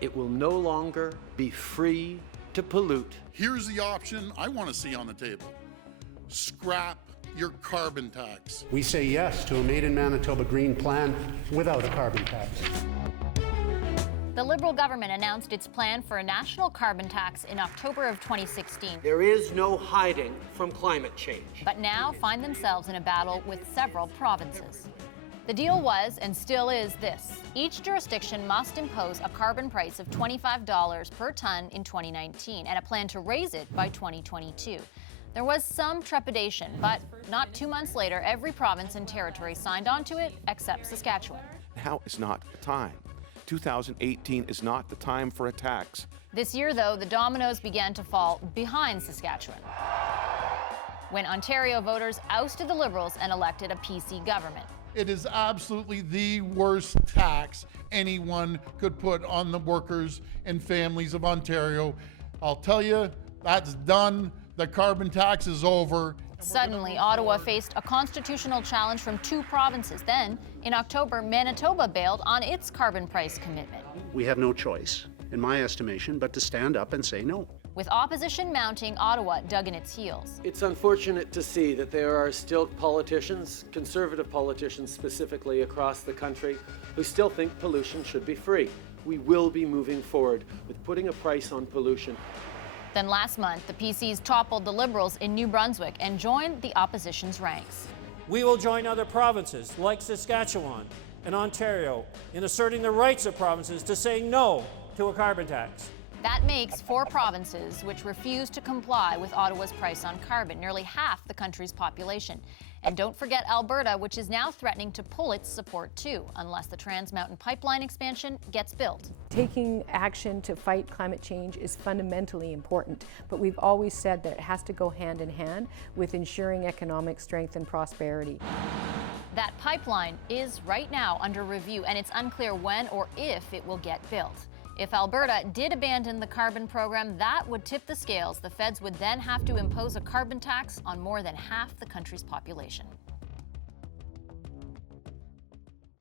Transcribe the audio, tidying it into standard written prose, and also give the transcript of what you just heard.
It will no longer be free to pollute. Here's the option I want to see on the table. Scrap your carbon tax. We say yes to a Made in Manitoba green plan without a carbon tax. The Liberal government announced its plan for a national carbon tax in October of 2016. There is no hiding from climate change. But now find themselves in a battle with several provinces. The deal was, and still is, this. Each jurisdiction must impose a carbon price of $25 per ton in 2019 and a plan to raise it by 2022. There was some trepidation, but not 2 months later, every province and territory signed on to it except Saskatchewan. Now is not the time. 2018 is not the time for a tax. This year, though, the dominoes began to fall behind Saskatchewan when Ontario voters ousted the Liberals and elected a PC government. It is absolutely the worst tax anyone could put on the workers and families of Ontario. I'll tell you, that's done. The carbon tax is over. Suddenly, Ottawa faced a constitutional challenge from 2 provinces. Then, in October, Manitoba bailed on its carbon price commitment. We have no choice, in my estimation, but to stand up and say no. With opposition mounting, Ottawa dug in its heels. It's unfortunate to see that there are still politicians, conservative politicians specifically across the country, who still think pollution should be free. We will be moving forward with putting a price on pollution. Then last month, the PCs toppled the Liberals in New Brunswick and joined the opposition's ranks. We will join other provinces like Saskatchewan and Ontario in asserting the rights of provinces to say no to a carbon tax. That makes 4 provinces which refuse to comply with Ottawa's price on carbon, nearly half the country's population. And don't forget Alberta, which is now threatening to pull its support too, unless the Trans Mountain Pipeline expansion gets built. Taking action to fight climate change is fundamentally important, but we've always said that it has to go hand in hand with ensuring economic strength and prosperity. That pipeline is right now under review, and it's unclear when or if it will get built. If Alberta did abandon the carbon program, that would tip the scales. The feds would then have to impose a carbon tax on more than half the country's population.